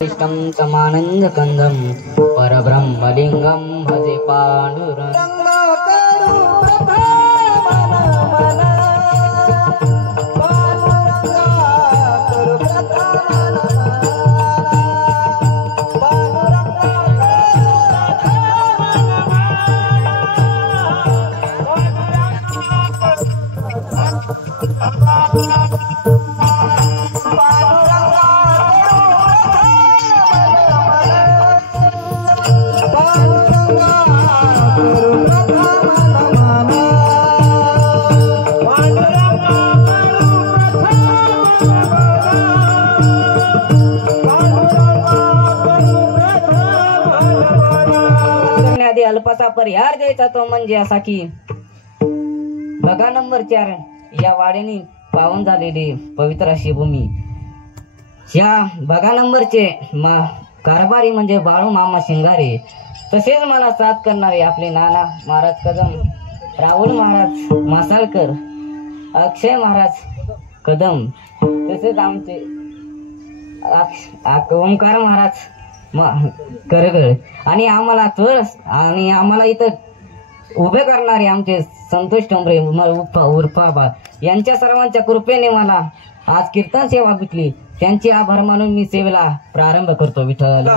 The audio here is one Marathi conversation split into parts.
इष्टं समानन्दकन्दं परब्रह्मलिङ्गं भजे पाण्डुरङ्गं। अल्पाचा परिहार द्यायचा तो म्हणजे असा की बघा नंबर 4 या वाड्याने पावन झालेली पवित्र अशी भूमी, या बघा नंबरचे कारभारी म्हणजे बाळू मामा शिंगारे, तसेच मला साथ करणारे आपले नाना महाराज कदम, राहुल महाराज मासाळकर, अक्षय महाराज कदम, तसेच आमचे ओंकार महाराज करगळ आणि आम्हाला इथं उभे करणारे आमचे संतोष टोंबरे उर्फा यांच्या सर्वांच्या कृपेने मला आज कीर्तन सेवा भेटली. त्यांचे आभार मानून मी सेवेला प्रारंभ करतो. विठ्ठल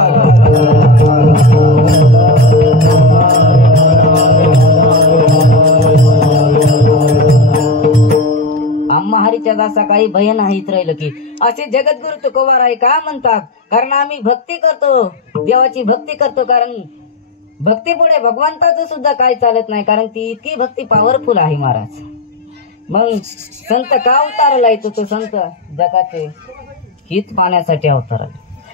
आम्हा हरीच्या दासा काही भय नाहीत राहिलं की असे जगद्गुरु तुकोबाराय का म्हणतात. कारण आम्ही भक्ती करतो, देवाची भक्ती करतो, कारण भक्ती पुढे भगवंताचं सुद्धा काही चालत नाही, कारण ती इतकी भक्ती पॉवरफुल आहे महाराज. मग संत का अवताराला येतो, तो संत जगाचे हित पाहण्यासाठी अवतार आले.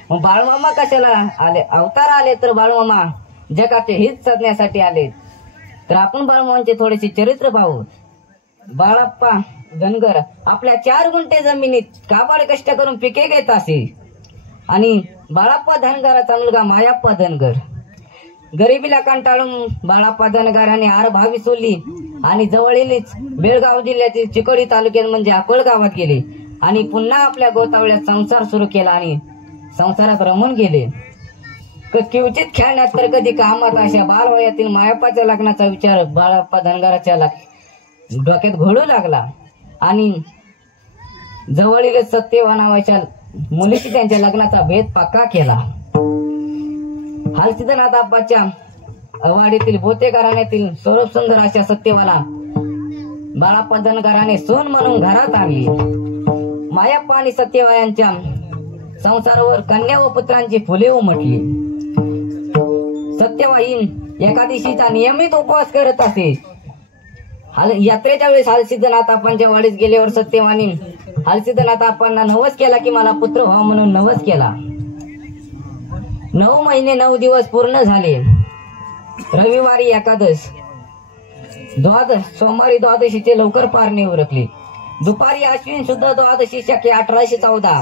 मग बाळूमामा कशाला आले अवतार आले, तर बाळूमामा जगाचे हित साधण्यासाठी आले. तर आपण बाळूमामांचे थोडेसे चरित्र पाहू. बाळाप्पा धनगर आपल्या 4 गुंठे जमिनीत काबाड कष्ट करून पिके घेत असे, आणि बाळाप्पा धनगराचा मुलगा मायाप्पा धनगर गरिबीला कंटाळून बाळाप्पा धनगराने आर भावी सोडली आणि जवळीलच बेळगाव जिल्ह्यातील चिकोडी तालुक्यात म्हणजे अकोळ गावात गेले आणि पुन्हा आपल्या गोतावळ्यात संसार सुरू केला आणि संसारात रमून गेले. क्वचित खेळण्यात तर कधी कामात अशा बालवयातील मायाप्पाच्या लग्नाचा विचार बाळाप्पा धनगराच्या डोक्यात घोळू लागला आणि जवळीलच सत्यवा नावाच्या मुलीशी त्यांच्या लग्नाचा भेद पक्का केला. हलसिद्धनाथ आप्पाच्या वाडीतील बोते घराण्यातील स्वरूप सुंदर अशा सत्यवाला बाळाप्पा धनगराने सून म्हणून घरात आणली. मायाप्पा आणि सत्यवा यांच्या संसारावर कन्या व पुत्रांची फुले उमटली. सत्यवा ही एकादशीचा नियमित उपवास करत असे. यात्रेच्या वेळेस हलसिद्धनाथ आप्पांच्या वाडीत गेल्यावर सत्यवानी हलसिद्धनाथ आप्पांना नवस केला की मला पुत्र व्हा म्हणून नवस केला. 9 महिने 9 दिवस पूर्ण झाले. रविवारी एकादश, सोमवारी द्वादशीचे लवकर पारणे उरकले. दुपारी अश्विन शुद्ध द्वादशी शके 1814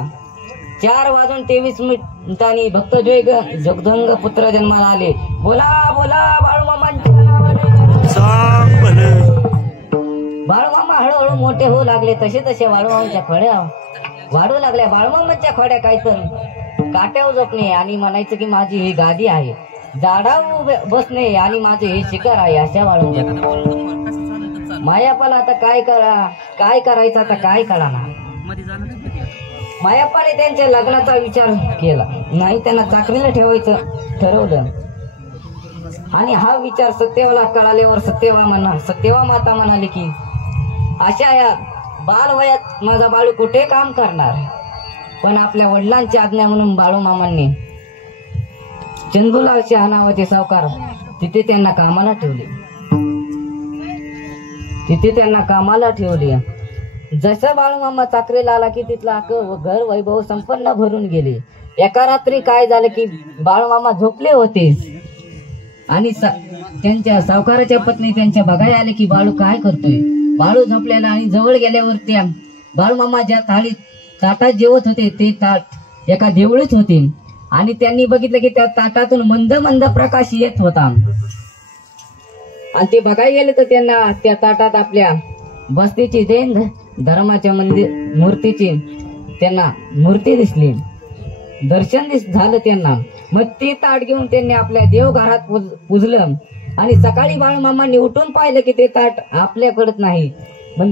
4:23 भक्तजोय जगदंग पुत्र जन्माला आले. बोला बोला बाळूमामांच्या बाळूमामा हळूहळू मोठे होऊ लागले. तसे तसे बाळूमामांच्या खोड्या वाढू लागल्या. बाळूमामांच्या खोड्या काय तर काट्यावर झोपणे आणि म्हणायचं की माझी ही गादी आहे, झाडावर बसणे आणि माझे हे शिकार आहे, अशा बाळूमामा. मायाप्पाला आता काय करायचं आता काय कळाना. मायाप्पाने त्यांच्या लग्नाचा विचार केला नाही, त्यांना चाकरीला ठेवायचं ठरवलं आणि हा विचार सत्यवाला कळाल्यावर सत्यवा माता म्हणाली की अशा या बालवयात माझा बाळू कुठे काम करणार. पण आपल्या वडिलांची आज्ञा म्हणून बाळूमामांनी चंदूलाल शहा नावाचे सावकार तिथे त्यांना कामाला ठेवले. जसं बाळूमामा चाकरीला आला की तिथला घर वैभव संपन्न भरून गेले. एका रात्री काय झालं की बाळूमामा झोपले होते आणि त्यांच्या सावकाराच्या पत्नी त्यांच्या बघायला आले की बाळू काय करतोय. बाळू झोपलेला आणि जवळ गेल्यावर त्या बाळूमामा ज्या ताटात जेवत होते ते ताट एका देवळीत होते आणि त्यांनी बघितलं की त्या ताटातून मंद मंद प्रकाश येत होता आणि ते बघायला गेले तर त्यांना त्या ताटात आपल्या बस्तीची जैन धर्माच्या मूर्तीची त्यांना मूर्ती दिसली. दर्शन झालं त्यांना. मग ते ताट घेऊन त्यांनी आपल्या देवघरात पुजलं आणि सकाळी बाळूमामांनी उठून पाहिलं की ते ताट आपल्याकडे नाही. मग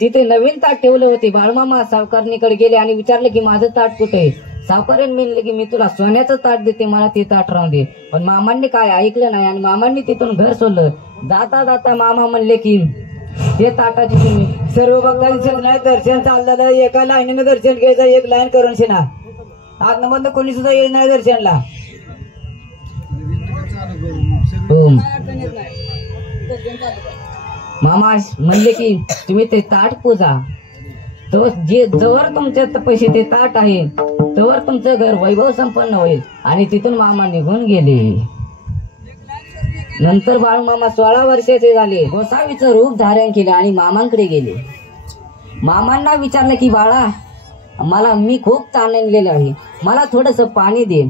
तिथे नवीन ताट ठेवलं होते. बाळूमामा सावकारणीकडे गेले आणि विचारले की माझं ताट कुठे आहे. सावकारांनी म्हणले की मी तुला सोन्याचं ताट देते, मला ते ताट राहून दे. पण मामांनी काय ऐकलं नाही आणि मामांनी तिथून घर सोडलं. जाता जाता मामा म्हणले की ते ताटाची तुम्ही सर्व भक्तांनी दर्शन चाललेलं, एका लाईनीनं दर्शन घ्यायचं, एक लाईन करून शिना. आतमधनं कोणी सुद्धा येत नाही दर्शनला. मामा म्हणले की तुम्ही ते ताट पूजा, तो जे जवळ तुमच्यात पैसे ते ताट आहे तवर तुमचं घर वैभव संपन्न होईल. आणि तिथून मामा निघून गेले. नंतर बाळूमामा 16 वर्षाचे झाले. गोसावीचं रूप धारण केलं आणि मामांकडे गेले. मामांना विचारलं की बाळा, मला मी खूप ताणलेलं आहे, मला थोडस पाणी दे.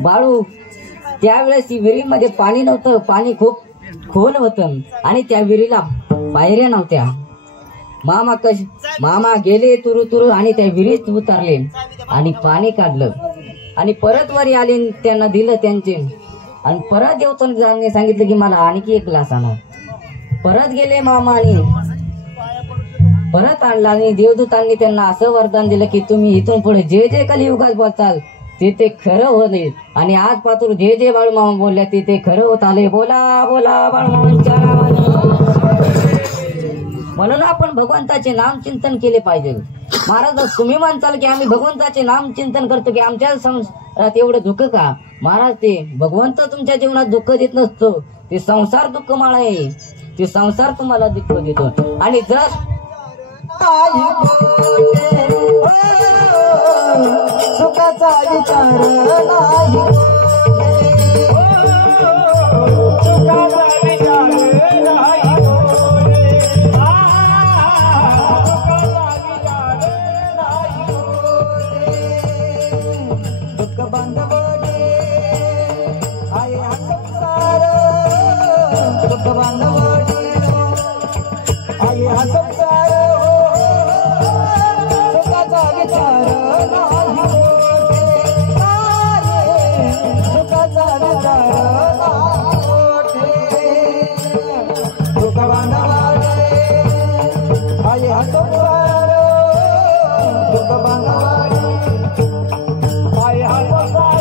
बाळू त्यावेळेस विहिरीमध्ये पाणी नव्हतं, पाणी खूप खोल होतं आणि त्या विहिरीला पायऱ्या नव्हत्या. मामा गेले तुरु तुरु आणि त्या विहिरीत उतरले आणि पाणी काढलं आणि परत वरी आले. त्यांना दिलं त्यांचे आणि परत देवतांनी सांगितलं की मला आणखी एक ग्लास आणा. परत गेले मामा आणि परत आणला आणि देवदूतांनी त्यांना असं वरदान दिलं की तुम्ही इथून पुढे जे जे कलियुगात बोलताल ते खरं होते. आणि आज पातूर जे जे बाळूमामा बोलले ते खरं होत आले. बोला बोला बाळूमामांच्या नावाने. म्हणून आपण भगवंताचे नाम चिंतन केले पाहिजे. महाराज तुम्ही म्हणताल की आम्ही भगवंताचे नाम चिंतन करतो की आमच्या संसारात एवढं दुःख का. महाराज ते भगवंत तुमच्या जीवनात दुःख देत नसतो, ते संसार दुःख माळ आहे. ते संसार तुम्हाला दुःख देतो. आणि जर सुखाचा विचार नाही, सुखाचा विचार नाही, दुःख बांधवले आहे हा संसार, दुःख बांधवले आहे हा संसार. सुखाचा विचार नाही, सुखाचा विचार नाही, दुःख बांधवले आहे हा संसार, दुःख बांधवले आहे हा संसार.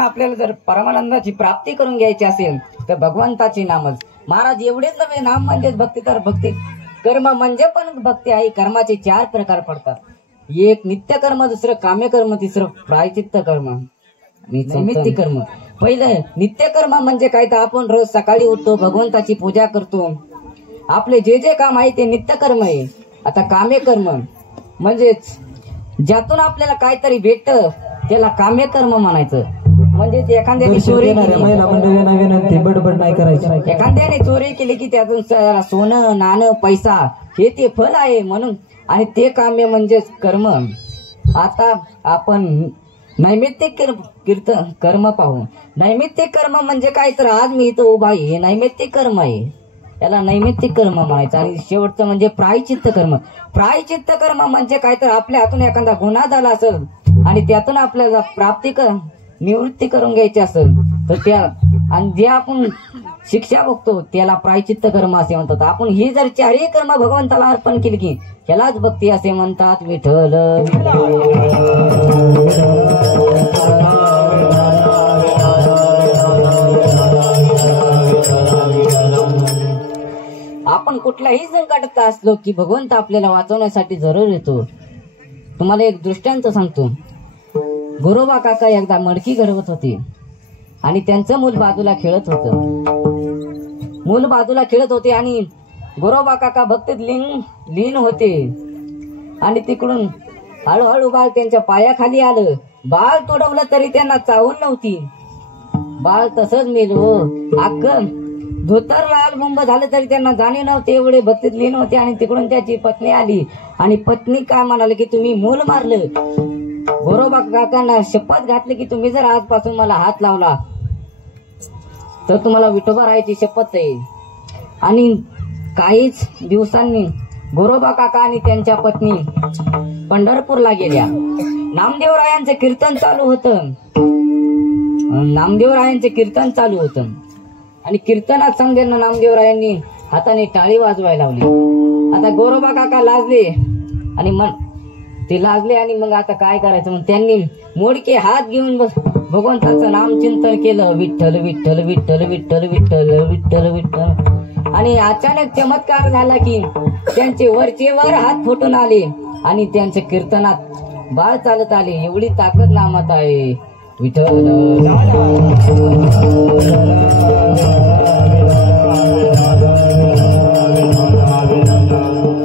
आपल्याला जर परमानंदाची प्राप्ती करून घ्यायची असेल तर भगवंताचे नामच. महाराज एवढेच नव्हे, नाम म्हणजेच भक्ती तर भक्ती, कर्म म्हणजे पण भक्ती आहे. कर्माचे 4 प्रकार पडतात. एक नित्य कर्म, दुसरं काम्य कर्म, तिसरं प्रायचित्त कर्म आणि नैमित्तिक कर्म. पहिलं नित्य कर्म म्हणजे काय तर आपण रोज सकाळी उठतो, भगवंताची पूजा करतो, आपले जे जे काम आहे ते नित्य कर्म आहे. आता काम्य कर्म म्हणजेच ज्यातून आपल्याला काहीतरी भेटतं त्याला काम्य कर्म म्हणायचं. म्हणजे एखाद्याने चोरी केली, बडबड नाही करायची. एखाद्याने चोरी केली की त्यातून सोनं नाणं पैसा हे ते फल आहे म्हणून, आणि ते काम्य म्हणजेच कर्म. आता आपण नैमित्तिक कर्म पाहू. नैमित्तिक कर्म म्हणजे काय तर आज मी इथं उभा आहे हे नैमित्तिक कर्म आहे, याला नैमित्तिक कर्म म्हणायचं. आणि शेवटचं म्हणजे प्रायचित्त कर्म. प्रायचित्त कर्म म्हणजे काय तर आपल्या हातून एखादा गुन्हा झाला असेल आणि त्यातून आपल्याला निवृत्ती करून घ्यायची असेल तर त्या, आणि जे आपण शिक्षा बघतो त्याला प्रायचित्त कर्म असे म्हणतात. आपण ही जर 4ही कर्म भगवंताला अर्पण केली की त्यालाच भक्ती असे म्हणतात. विठ्ठल आपण कुठल्याही संकटात असलो की भगवंत आपल्याला वाचवण्यासाठी जरूर येतो. तुम्हाला एक दृष्टांत सांगतो. गोरोबा काका एकदा मडकी घडवत होते आणि त्यांचं मूल बाजूला खेळत होते आणि गोरोबा काका भक्तीत लीन होते. आणि तिकडून हळूहळू बाळ त्यांच्या पायाखाली आलं. बाळ तोडवलं तरी त्यांना चाहूल नव्हती. बाळ तसंच मेलं. अख्खं धोतर लाल मुंब झालं तरी त्यांना जाणीव नव्हते, एवढे भक्तीत लीन होते. आणि तिकडून त्याची पत्नी आली आणि पत्नी काय म्हणाली की तुम्ही मूल मारलं गोरोबा काकांना शपथ घातली की तुम्ही जर आजपासून मला हात लावला तर तुम्हाला विठोबा राहायची शपथ आहे. आणि काहीच दिवसांनी गोरोबा काका आणि त्यांच्या पत्नी पंढरपूरला गेल्या. नामदेवरायांचं कीर्तन चालू होतं. नामदेवरायांचे कीर्तन चालू होतं आणि कीर्तनात सांगताना नामदेवरायांनी हाताने टाळी वाजवायला लावली. आता गोरोबा काका लाजले आणि ते लाजले आणि मग आता काय करायचं, मग त्यांनी मोडके हात घेऊन भगवंताचं नामचिंतन केलं. विठ्ठल विठ्ठल विठ्ठल विठ्ठल विठ्ठल विठ्ठल विठ्ठल. आणि अचानक चमत्कार झाला की त्यांचे वरचे वर हात फुटून आले आणि त्यांच्या कीर्तनात बाळ चालत आले. एवढी ताकद नामात आहे. विठ्ठल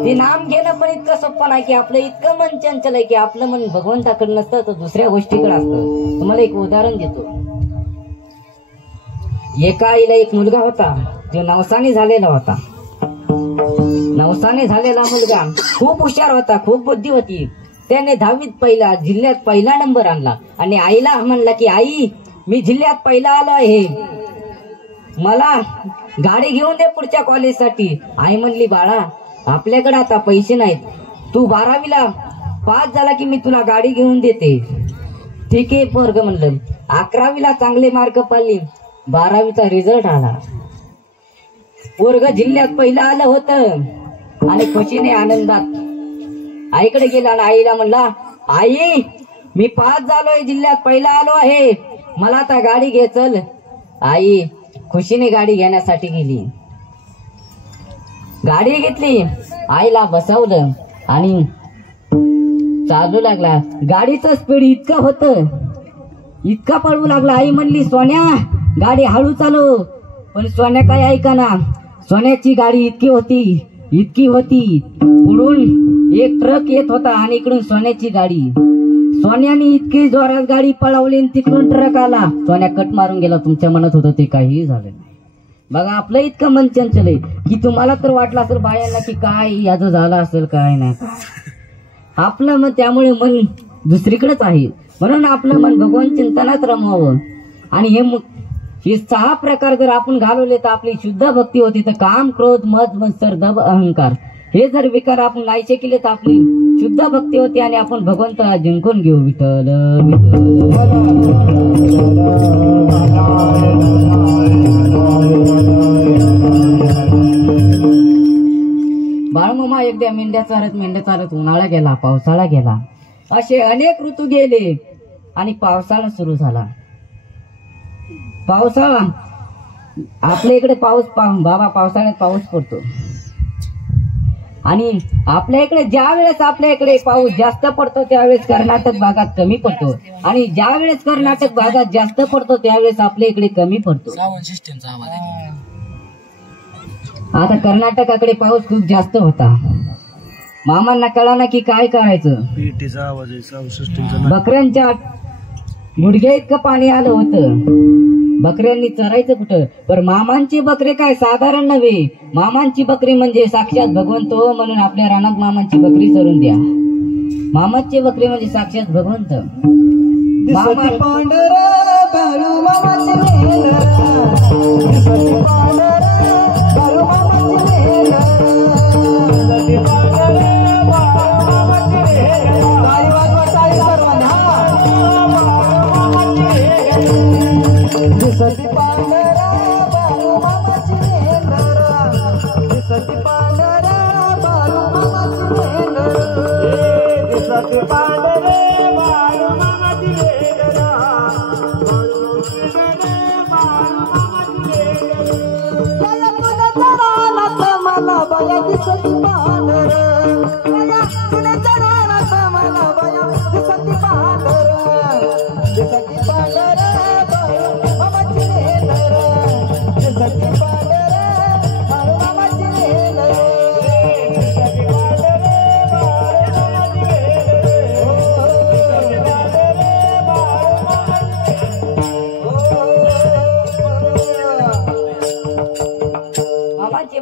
ते नाम घेणं पण इतकं सोपं नाही की आपलं इतकं मन चंचल आहे की आपलं मन भगवंताकडे नसतं तर दुसऱ्या गोष्टीकडे असतं. तुम्हाला एक उदाहरण देतो. एका आईला एक मुलगा होता जो नवसाने झालेला होता. नवसाने झालेला मुलगा खूप हुशार होता, खूप बुद्धी होती. त्याने 10वीत पहिला जिल्ह्यात पहिला नंबर आणला आणि आईला म्हणला की आई मी जिल्ह्यात पहिला आलो आहे, मला गाडी घेऊन दे पुढच्या कॉलेजसाठी. आई म्हणली बाळा आपल्याकडे आता पैसे नाहीत, तू 12वीला पास झाला की मी तुला गाडी घेऊन देते. ठीक आहे पोरग म्हणलं. 11वीला चांगले मार्क पडले, 12वीचा रिझल्ट आला. पोरग जिल्ह्यात पहिलं आलं होतं आणि खुशीने आनंदात आईकडे गेला आणि आईला म्हणला आई मी पास झालोय, जिल्ह्यात पहिला आलो आहे, मला आता गाडी घे चल. आई खुशीने गाडी घेण्यासाठी गेली. गाडी घेतली, आईला बसवलं आणि चालू लागला. गाडीचं स्पीड इतकं होतं, इतका पळवू लागला. आई म्हणली सोन्या गाडी हळू चालव, पण सोन्या काय ऐका ना. सोन्याची गाडी इतकी होती पुढून एक ट्रक येत होता आणि इकडून सोन्याची गाडी. सोन्याने इतकी जोरात गाडी पळवली आणि तिकडून ट्रक आला. सोन्या कट मारून गेला. तुमच्या मनात होतं ते काही झालं नाही. बघा आपलं इतकं मन चंचल आहे की तुम्हाला तर वाटलं असेल बायांना की काय याचं झालं असेल काय नाही. आपलं मन त्यामुळे मन दुसरीकडेच आहे. म्हणून आपलं मन भगवान चिंतनात रमवावं. आणि हे 6 प्रकार जर आपण घालवले तर आपली शुद्ध भक्ती होती. तर काम क्रोध मद मत्सर दभ अहंकार हे जर विकार आपण नाहीसे केले तर आपली शुद्ध भक्ती होती आणि आपण भगवंताला जिंकून घेऊ. विठ्ठल बाळमामा एकदा मेंढ्या चालत उन्हाळा गेला, पावसाळा गेला, असे अनेक ऋतू गेले आणि पावसाळा सुरू झाला. पावसाळा आपल्या इकडे बाबा पावसाळ्यात पाऊस पडतो आणि आपल्या इकडे ज्या वेळेस आपल्या इकडे पाऊस जास्त पडतो त्यावेळेस कर्नाटक भागात कमी पडतो आणि ज्या वेळेस कर्नाटक भागात जास्त पडतो त्यावेळेस आपल्या इकडे कमी पडतो. आता कर्नाटकाकडे पाऊस खूप जास्त होता. मामांना कळालं की काय करायचं. बकऱ्यांच्या गुडघ्या इतकं पाणी आलं होतं. बकऱ्यांनी चरायचं कुठं. पर मामांची बकरी काय साधारण नव्हे. मामांची बकरी म्हणजे साक्षात भगवंत हो. म्हणून आपल्या रानात मामांची बकरी चरून द्या. मामाची बकरी म्हणजे साक्षात भगवंत.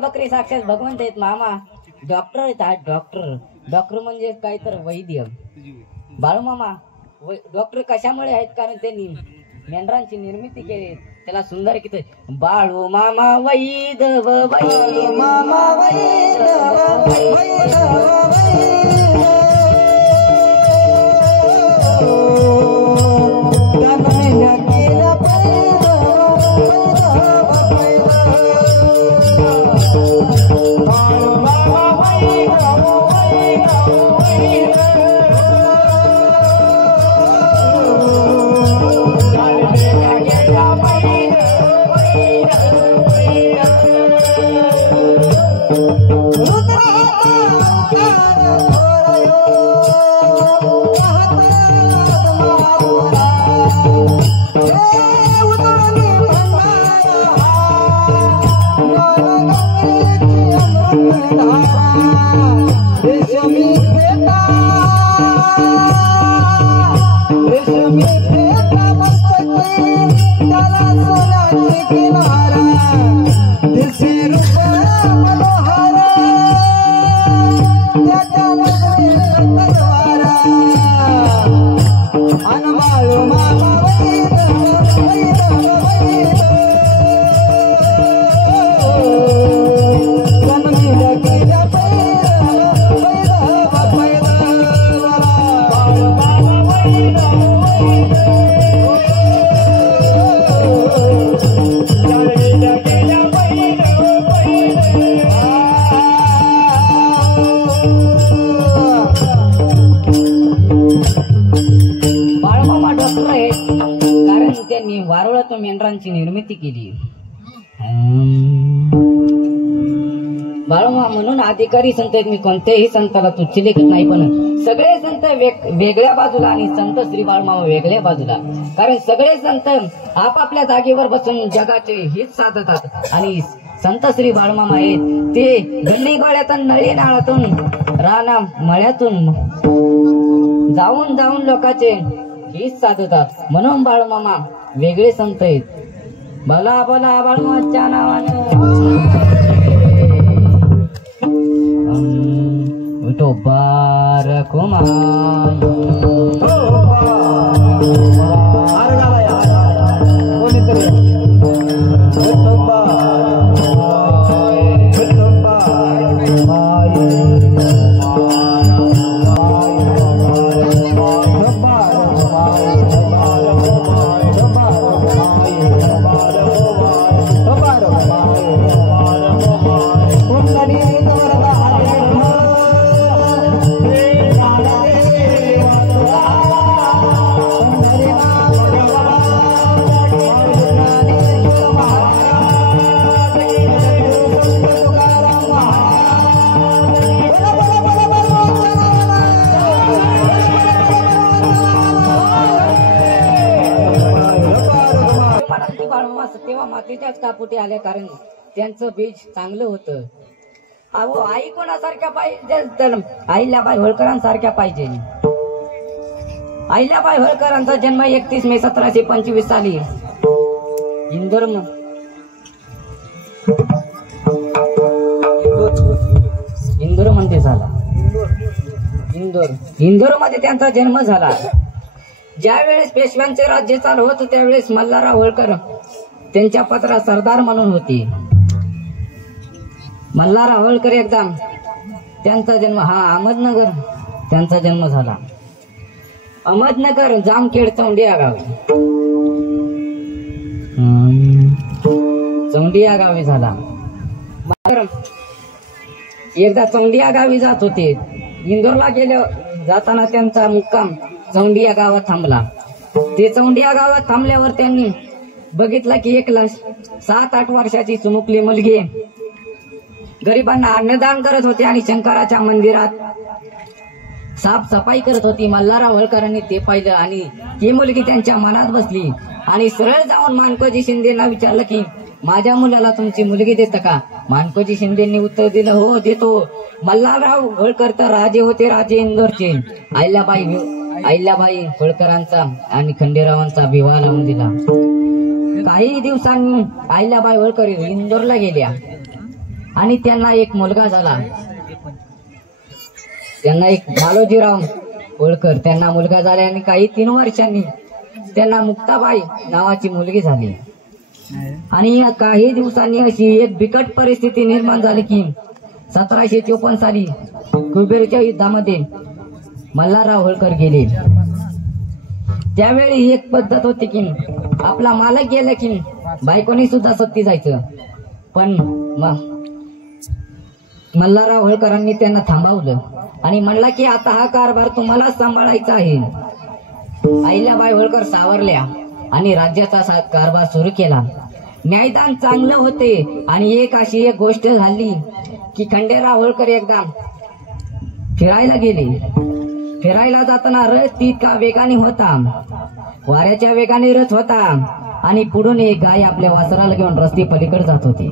बकरी साक्षात भगवंत आहेत. मामा डॉक्टर आहेत. डॉक्टर म्हणजे काय तर वैद्य. बाळूमामा डॉक्टर कशामुळे आहेत? कारण त्यांनी मेंढरांची निर्मिती केली, त्याला सुंदर किती बाळू मामा वैदव बाळू मामा वारुळातून मेंढरांची निर्मिती केली. बाळूमा म्हणून अधिकारी संत आहेत. मी कोणत्याही संताला तुच्छ लेखत नाही, पण सगळे संत वेगळ्या बाजूला आणि संत श्री बाळूमामा वेगळ्या बाजूला. कारण सगळे संत आपापल्या जागेवर बसून जगाचे हित साधतात आणि संत श्री बाळूमामा आहेत ते गल्ली गोळ्यातून नळी नाळातून राणा मळ्यातून जाऊन जाऊन लोकांचे हित साधतात. म्हणून बाळूमामा वेगळे संत आहेत. भला भला बाळूमाच्या नावानं विठोबा कुमार तेव्हा मातीच्याच कापुटी आल्या, कारण त्यांचं बीज चांगलं होतं. अहो आई कोणासारख्या पाहिजे तर अहिल्याबाई होळकरांसारख्या पाहिजे. अहिल्याबाई होळकरांचा जन्म 31 मे 1725 साली इंदोर मध्ये झाला. इंदोर मध्ये त्यांचा जन्म झाला. ज्यावेळेस पेशव्यांचे राज्य चालू होतं त्यावेळेस मल्हारराव होळकर त्यांच्या पत्रात सरदार म्हणून होते. मल्हारराव होळकर एकदम त्यांचा जन्म अहमदनगर त्यांचा जन्म झाला. अहमदनगर जामखेड चौंडिया गावी चौंडिया गावी झाला. एकदा चौंडिया गावी जात होते. इंदोरला गेले जाताना त्यांचा मुक्काम चौंडिया गावात थांबला. ते चौंडिया गावात थांबल्यावर त्यांनी बघितलं की 7-8 वर्षाची चुमुकली मुलगी गरिबांना अन्नदान करत होती आणि शंकराच्या मंदिरात साफसफाई करत होती. मल्हारराव होळकरांनी ते पाहिलं आणि ती मुलगी त्यांच्या मनात बसली आणि सरळ जाऊन मानकोजी शिंदेना विचारलं की माझ्या मुलाला तुमची मुलगी देता का? मानकोजी शिंदेनी उत्तर दिलं, हो देतो. मल्हारराव होळकर तर राजे होते, राजे इंदोरचे. अहिल्याबाई होळकरांचा आणि खंडेरावांचा विवाह लावून दिला. काही दिवसांनी अहिल्याबाई होळकर इंदोरला गेल्या आणि त्यांना एक मुलगा झाला. त्यांना एक बालोजीराव होळकर त्यांना मुलगा झाला आणि काही 3 वर्षांनी त्यांना मुक्ताबाई नावाची मुलगी झाली. आणि काही दिवसांनी अशी एक बिकट परिस्थिती निर्माण झाली की 1754 साली कुबेरच्या युद्धामध्ये मल्हारराव होळकर गेले. त्यावेळी एक पद्धत होती की आपला मालक गेला की बायकोनी सुद्धा सत्ती जायचं. पण मल्हारराव होळकरांनी त्यांना थांबवलं आणि म्हणला की आता हा कारभार तुम्हालाच सांभाळायचा आहे. अहिल्याबाई होळकर सावरल्या आणि राज्याचा कारभार सुरू केला. न्यायदान चांगलं होते. आणि अशी एक गोष्ट झाली की खंडेराव होळकर एकदा फिरायला गेले. फिरायला जाताना रथ तितका वेगाने होता, वाऱ्याच्या वेगाने रथ होता आणि पुढून एक गाय आपल्या वासराला घेऊन रस्ते पलीकडे जात होती.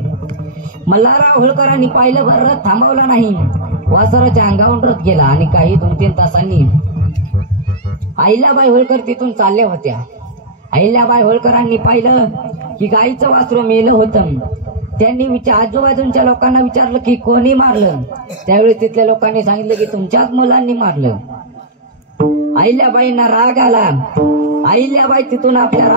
मल्हारराव होळकरांनी पाहिलं भर रथ थांबवला नाही. वासराच्या अंगावरून रथ गेला आणि काही 2-3 तासांनी अहिल्याबाई होळकर तिथून चालल्या होत्या. अहिल्याबाई होळकरांनी पाहिलं की गाईचं वासरू मेलं होतं. त्यांनी आजूबाजूच्या लोकांना विचारलं की कोणी मारलं. त्यावेळी तिथल्या लोकांनी सांगितलं की तुमच्याच मुलांनी मारलं. अहिल्याबाईंना राग आला. अहिल्याबाई तिथून आपल्या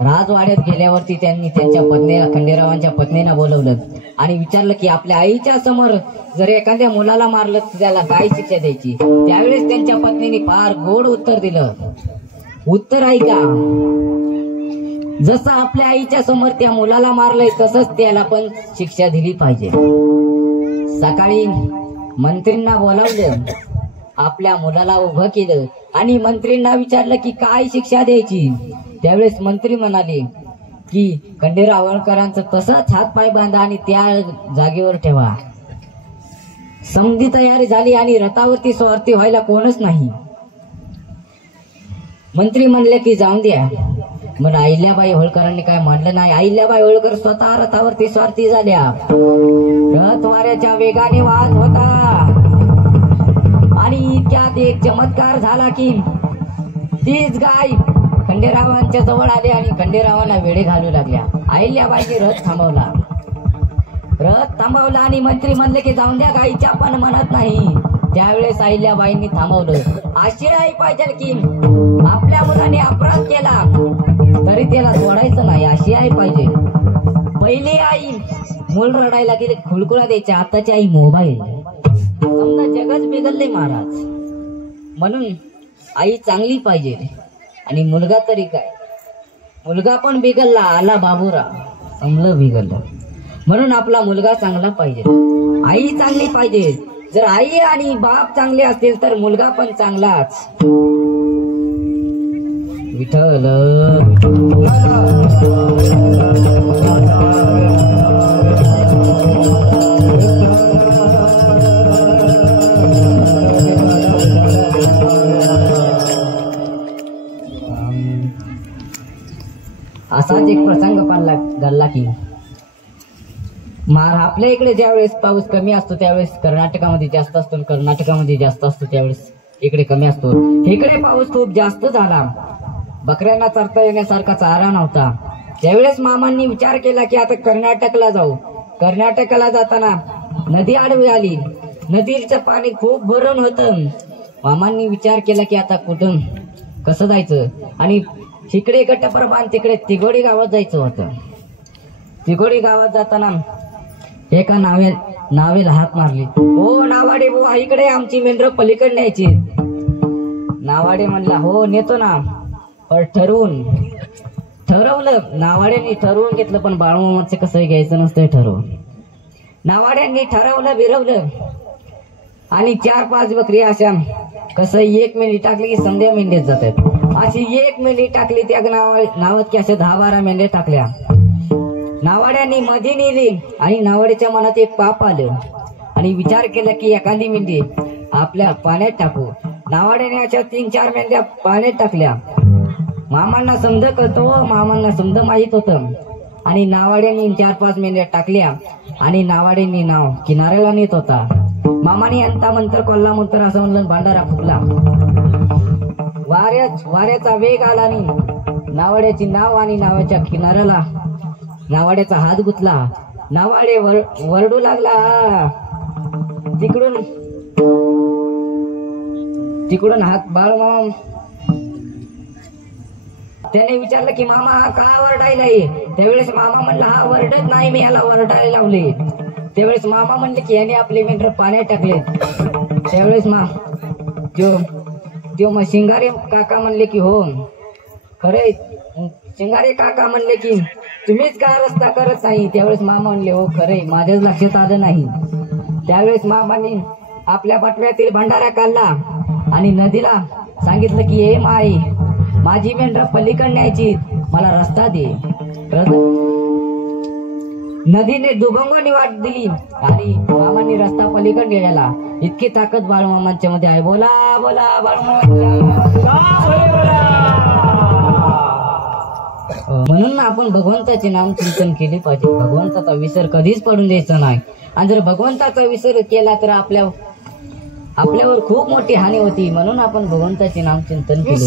राजवाड्यात गेल्यावरती त्यांनी त्यांच्या पत्नीला, खंडेरावांच्या पत्नीला बोलवलं आणि विचारलं की आपल्या आईच्या समोर जर एखाद्या मुलाला मारलं तर त्याला काय शिक्षा द्यायची. त्यावेळेस त्यांच्या पत्नीने फार गोड उत्तर दिलं. उत्तर ऐका, जसं आपल्या आईच्या समोर त्या मुलाला मारलंय तसंच त्याला पण शिक्षा दिली पाहिजे. सकाळी मंत्रींना बोलावलं, आपल्या मुलाला उभं केलं आणि मंत्रींना विचारलं की काय शिक्षा द्यायची. त्यावेळेस मंत्री म्हणाले की खंडेराव होळकरांचं तसंच हातपाय बांधा आणि त्या जागेवर ठेवा. समधी तयारी झाली आणि रथावरती स्वार्थी व्हायला कोणच नाही. मंत्री म्हणले की जाऊन द्या. मग अहिल्याबाई होळकरांनी काय म्हणलं नाही. अहिल्याबाई होळकर स्वतः रथावरती स्वार्थी झाल्या. रथ वाऱ्याच्या वेगाने वाहत होता आणि इतक्यात एक चमत्कार झाला की तीच गाय खंडेरावांच्या जवळ आली आणि खंडेरावांना वेढे घालू लागल्या. अहिल्याबाईंनी रथ थांबवला आणि मंत्री म्हणले की जाऊन द्या, गाईच्या पण म्हणत नाही. त्यावेळेस अहिल्याबाईंनी थांबवलं. अशी आई पाहिजे की आपल्या मुलाने अपराध केला तरी त्याला सोडायचं नाही, अशी आई पाहिजे. पहिली आई मूल रडायला गेले खुळकुळा द्यायच्या, आताची आई मोबाईल. समजा जगच बिघडले महाराज. म्हणून आई चांगली पाहिजे. आणि मुलगा तरी काय, मुलगा पण बिघडला, आला बाबूराव, समलं बिघडलं. म्हणून आपला मुलगा चांगला पाहिजे, आई चांगली पाहिजे. जर आई आणि बाप चांगले असतील तर मुलगा पण चांगलाच. विठ्ठल असाच एक प्रसंग घडला की आपल्या इकडे ज्यावेळेस पाऊस कमी असतो त्यावेळेस कर्नाटकामध्ये जास्त असतो, कर्नाटकामध्ये जास्त असतो त्यावेळेस इकडे कमी असतो. इकडे पाऊस खूप जास्त झाला. बकऱ्यांना चरता येण्यासारखा चारा नव्हता. त्यावेळेस मामांनी विचार केला की आता कर्नाटकला जाऊ. कर्नाटकाला जाताना नदी आडवी आली. नदीचं पाणी खूप भरून होतं. मामांनी विचार केला की आता कुठून कसं जायचं. आणि इकडे गटप्रभा तिकडे तिगोडी गावात जायचं होतं. तिगोडी गावात जाताना एका नावेला हाक मारली. हो नावाडे बुवा, इकडे आमची मेंढर पलीकडे न्यायची. नावाडे म्हणला हो नेतो ना, पण ठरवलं. नावाड्यांनी ठरवून घेतलं, पण बाळूमामाचं कसं घ्यायचं नसतं ठरवून. नावाड्यांनी ठरवलं बिरवलं आणि 4-5 बकरी अशा कसं 1 मेंढी टाकली की संध्या मेंढ्यात जातात. अशी 1 मेंढी टाकली. त्या नावात की अशा 10-12 मेंढ्या टाकल्या. नावाड्यांनी मध्ये नेली आणि नावाड्याच्या मनात एक पाप आलं आणि विचार केला की एखादी मेंढी आपल्या पाण्यात टाकू. नावाड्याने अशा 3-4 मेंढ्या पाण्यात टाकल्या. मामांना समज करतो, मामांना समज माहित होतं. आणि नावाड्यांनी 4-5 मेंढ्या टाकल्या आणि नावाड्यांनी नाव किनाऱ्याला नेत होता. मामाने अंता मंतर कोल्हा मंतर असं म्हणलं, भांडारा फुटला. वाऱ्याचा वेग आला आणि नावाड्याची नाव आणि नावाच्या किनाऱ्याला नावाड्याचा हात गुंतला. नावाडे वरडू लागला, तिकडून हात बाळूमामा त्याने विचारलं की मामा हा का वरडायलाय? त्यावेळेस मामा म्हणला हा वरडत नाही, मी याला वरडायला लावले. त्यावेळेस मामा म्हणले की याने आपले मेंढर पाण्यात टाकले. त्यावेळेस त्यो मग शिंगारे काका म्हणले की हो खरे. शिंगारे काका म्हणले की तुम्हीच का रस्ता करत नाही? त्यावेळेस मामा म्हणले हो खरे, माझ्याच लक्षात आलं नाही. त्यावेळेस मामाने आपल्या पाटव्यातील भंडारा काढला आणि नदीला सांगितलं की हे माई, माझी मेंढर पलीकडे न्यायची, मला रस्ता दे. नदीने दुभंगोनी वाट दिली आणि मामांनी रस्ता पलीकडे नेला. इतकी ताकद बाळूमामांच्या मध्ये आहे. बोला बोला म्हणून आपण भगवंताचे नाम चिंतन केले पाहिजे. भगवंताचा विसर कधीच पडून द्यायचा नाही. आणि जर भगवंताचा विसर केला तर आपल्यावर खूप मोठी हानी होती. म्हणून आपण भगवंताचे नाम चिंतन केले.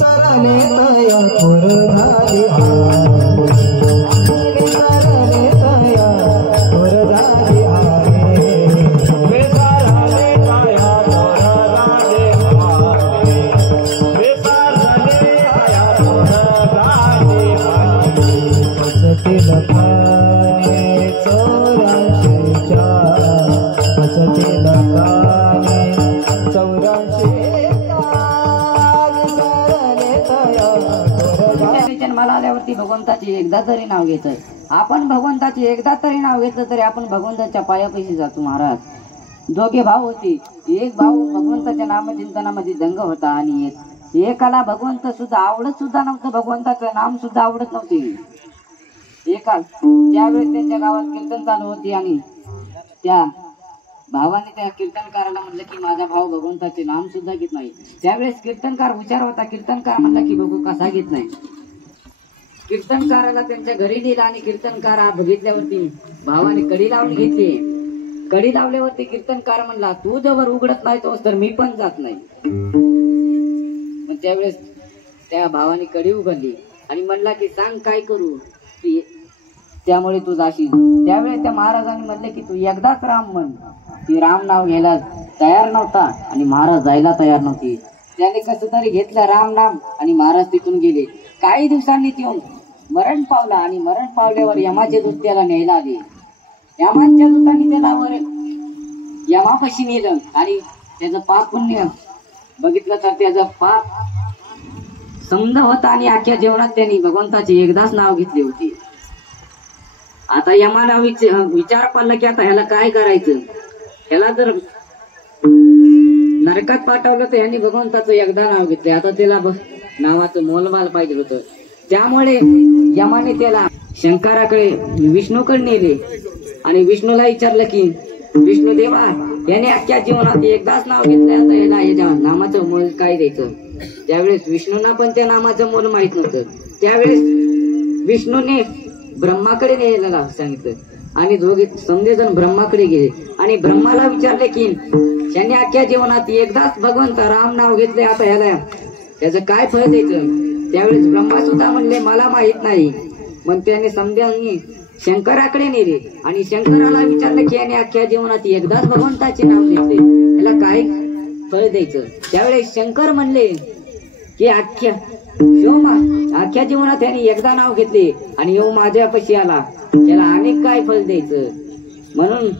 जन्माला आल्यावरती भगवंताचे एकदा तरी नाव घेतोय आपण. भगवंताचे एकदा तरी नाव घेतलं तरी आपण भगवंताच्या पायापाशी जातो. महाराज दोघे भाऊ होते. एक भाऊ भगवंताच्या नामचिंतनामध्ये दंग होता आणि एकाला भगवंत सुद्धा आवडत सुद्धा नव्हतं. भगवंताचं नाम सुद्धा आवडत नव्हते. त्यावेळेस त्यांच्या गावात कीर्तन चालू होती आणि त्या भावाने त्या कीर्तनकाराला म्हणलं की माझा भाऊ भगवंताचे नाम सुद्धा घेत नाही. त्यावेळेस कीर्तनकार हुशार होता. कीर्तनकार म्हणला की बघू कसा घेत नाही. कीर्तनकाराला त्यांच्या घरी नेला आणि कीर्तनकार बघितल्यावरती भावाने कडी लावून घेतली. कडी लावल्यावरती कीर्तनकार म्हणला तू जवळ उघडत नाही तोच तर मी पण जात नाही. त्यावेळेस त्या भावाने कडी उघडली आणि म्हणला की सांग काय करू त्यामुळे तू जाशील. त्यावेळेस त्या महाराजांनी म्हणले की तू एकदाच राम म्हण. ती राम नाव घ्यायला तयार नव्हता आणि महाराज जायला तयार नव्हती. त्याने कसं तरी घेतलं राम नाम आणि महाराज तिथून गेले. काही दिवसांनी तो मरण पावला आणि मरण पावल्यावर यमाचे दूत त्याला न्यायला आले. यमांच्या दूतांनी त्याला वर यमापाशी नेलं आणि त्याचं पाप पुण्य बघितलं तर त्याचं पाप समज होता आणि अख्ख्या जीवनात त्यांनी भगवंताचे एकदाच नाव घेतले होते. आता यमाला विचार पडला की आता ह्याला काय करायचं. ह्याला जर नरकात पाठवलं तर यांनी भगवंताचं एकदा नाव घेतले. आता त्याला नावाचं मोलमाल पाहिजे होतं. त्यामुळे यमाने त्याला शंकराकडे विष्णूकडे नेले आणि विष्णूला विचारलं की विष्णू देवा याने अख्ख्या जीवनात एकदाच नाव घेतलं, आता याला याच्या नामाचं मोल काय द्यायचं. त्यावेळेस विष्णूंना पण त्या नामाचं मोल माहित नव्हतं. त्यावेळेस विष्णूने ब्रह्माकडे न्यायला सांगितलं आणि दोघे समजेजण ब्रह्माकडे गेले आणि ब्रह्माला विचारले की त्यांनी अख्ख्या जीवनात एकदाच भगवंत राम नाव घेतले, आता ह्याला त्याचं काय फळ द्यायचं. त्यावेळेस ब्रह्मा सुद्धा म्हणले मला माहित नाही. मग त्याने समजांनी शंकराकडे नेले आणि शंकराला विचारलं की याने अख्ख्या जीवनात एकदाच भगवंताचे नाव घेतले, त्याला काय फळ द्यायचं. त्यावेळेस शंकर म्हणले की अख्ख्या जीवनात त्याने एकदा नाव घेतले आणि येऊ माझ्यापाशी आला, त्याला अनेक काय फळ द्यायचं. म्हणून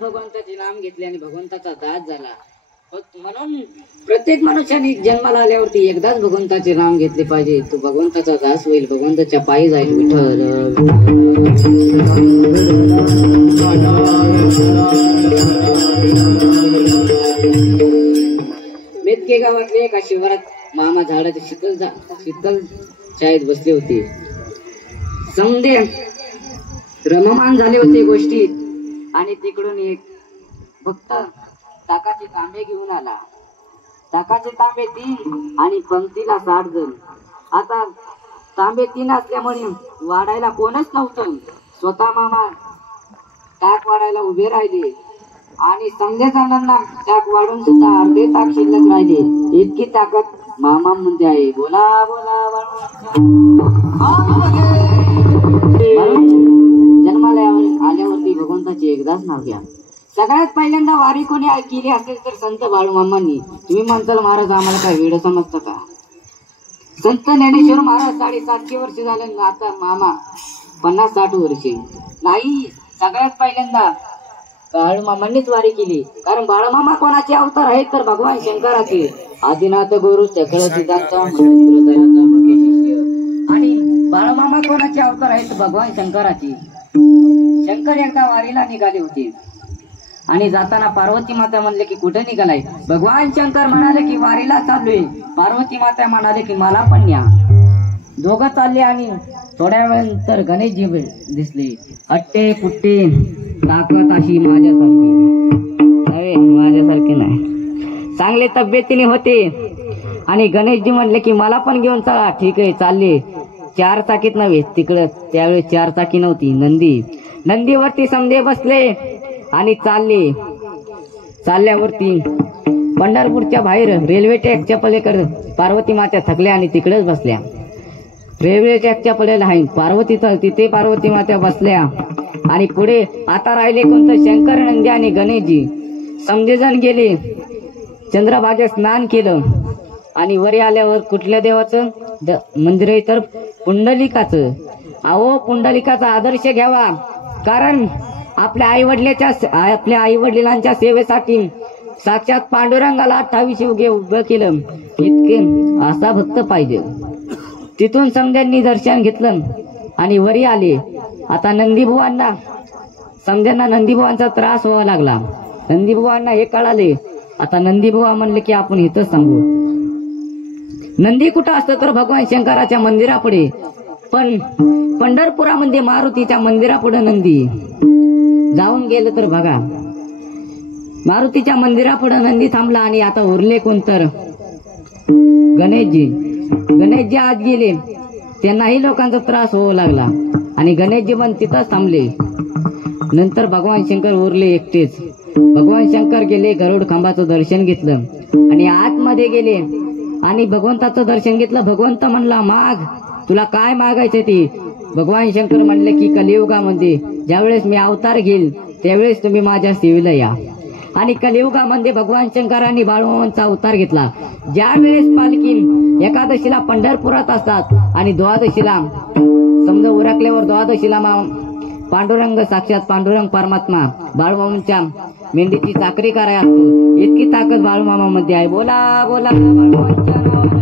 भगवंताचे नाम घेतले आणि भगवंताचा दास झाला. म्हणून प्रत्येक मनुष्याने जन्माला आल्यावरती एकदाच भगवंताचे नाम घेतले पाहिजे. तो भगवंताचा दास होईल, भगवंताच्या पायी जाईल. विठ्ठल मेतके गावातले एका शिवारात मामा झाडाच्या शीतल छायेत बसले होते. समदे रममान झाले होते गोष्टीत आणि तिकडून एक भक्त ताकाचे तांबे घेऊन आला. ताकाचे तांबे 3 आणि पंक्तीला 60 जण. आता तांबे 3 असल्यामुळे वाढायला कोणच नव्हतं. स्वतः मामा ताक वाढायला उभे राहिले आणि समजे जणांना ताक वाढून सुद्धा अर्धे ताक शिल्लक राहिले. इतकी ताकद मामा मध्ये आहे. बोला बोला जन्माला आल्यावरती भगवंताचे एकदाच नाव घ्या. सगळ्यात पहिल्यांदा वारी कोणी केली असेल तर संत बाळूमामांनी. तुम्ही म्हणताल महाराज आम्हाला काय वेळ समजतं का? संत ज्ञानेश्वर महाराज 750 वर्ष झाले, आता मामा 50-60 वर्षे नाही. सगळ्यात पहिल्यांदा बाळूमामांनीच वारी केली. कारण बाळूमामा कोणाचे अवतार आहेत तर भगवान शंकराचे. आदिनाथ गुरु सकळ सिद्धांत आणि बाळूमामा कोणाचे अवतार आहेत भगवान शंकराचे. शंकर एकदा वारीला निघाले होते आणि जाताना पार्वती माता म्हणले की कुठे निघालाय? भगवान शंकर म्हणाले की वारीला चाललोय. पार्वती माता म्हणाले की मला पण न्या. दोघं चालले आणि थोड्या वेळानंतर गणेशजी दिसले. हट्टे पुट्टे ताकद अशी माझ्यासारखी नाही, चांगले तब्येतीने होते. आणि गणेशजी म्हणले की मला पण घेऊन चला. ठीक आहे चालले. 4 चाकीत नव्हे, तिकडं त्यावेळेस 4 चाकी नव्हती, नंदीवरती समजे बसले आणि चालल्यावरती पंढरपूरच्या बाहेर रेल्वे ट्रॅकच्या पलीकडे पार्वती माता थकल्या आणि तिकडेच बसल्या. रेल्वे ट्रॅकच्या पलीकडे आहे पार्वती, तिथे पार्वती माता बसल्या. आणि पुढे आता राहिले कोणतं? शंकर, नंदी आणि गणेशजी. समजेजण गेले, चंद्रभागेत स्नान केलं आणि वरी आल्यावर कुठल्या देवाचं मंदिर आहे तर पुंडलिकाचं. अहो पुंडलिकाचा आदर्श घ्यावा. कारण आपल्या आई वडिलांच्या सेवेसाठी साक्षात पांडुरंगाला 28 युगे उभं केलं. इतके असा भक्त पाहिजे. तिथून समध्यांनी दर्शन घेतलं आणि वरी आले. आता समध्यांना नंदीबुवांचा त्रास व्हावा लागला. नंदीबुवांना हे कळाले. आता नंदीबुवा म्हणले की आपण इथंच सांगू. नंदी कुठं असतं तर भगवान शंकराच्या मंदिरापुढे. पण पंढरपुरामध्ये मारुतीच्या मंदिरापुढे नंदी जाऊन गेलं तर बघा, मारुतीच्या मंदिरापुढे नंदी थांबला. आणि आता उरले कोण तर गणेशजी आज गेले. त्यांनाही लोकांचा त्रास होऊ लागला आणि गणेशजी पण तिथंच थांबले. नंतर भगवान शंकर उरले एकटेच. भगवान शंकर गेले, गरुड खांबाचं दर्शन घेतलं आणि आतमध्ये गेले आणि भगवंताचं दर्शन घेतलं. भगवंत म्हणला माग, तुला काय मागायचं ते? भगवान शंकर म्हणले की कलियुगामध्ये ज्यावेळेस मी अवतार घेईल त्यावेळेस तुम्ही माझ्या सेवेला या. आणि कलियुगामध्ये भगवान शंकरांनी बाळूमामांचा अवतार घेतला. ज्या वेळेस पालखी एकादशीला पंढरपुरात असतात आणि द्वादशीला समजा उरकल्यावर द्वादशीला पांडुरंग साक्षात पांडुरंग परमात्मा बाळूमामांच्या मेंढीची चाकरी कराय असतो. इतकी ताकद बाळूमामामध्ये आहे. बोला बोला बाळूमामांच्या नावानं.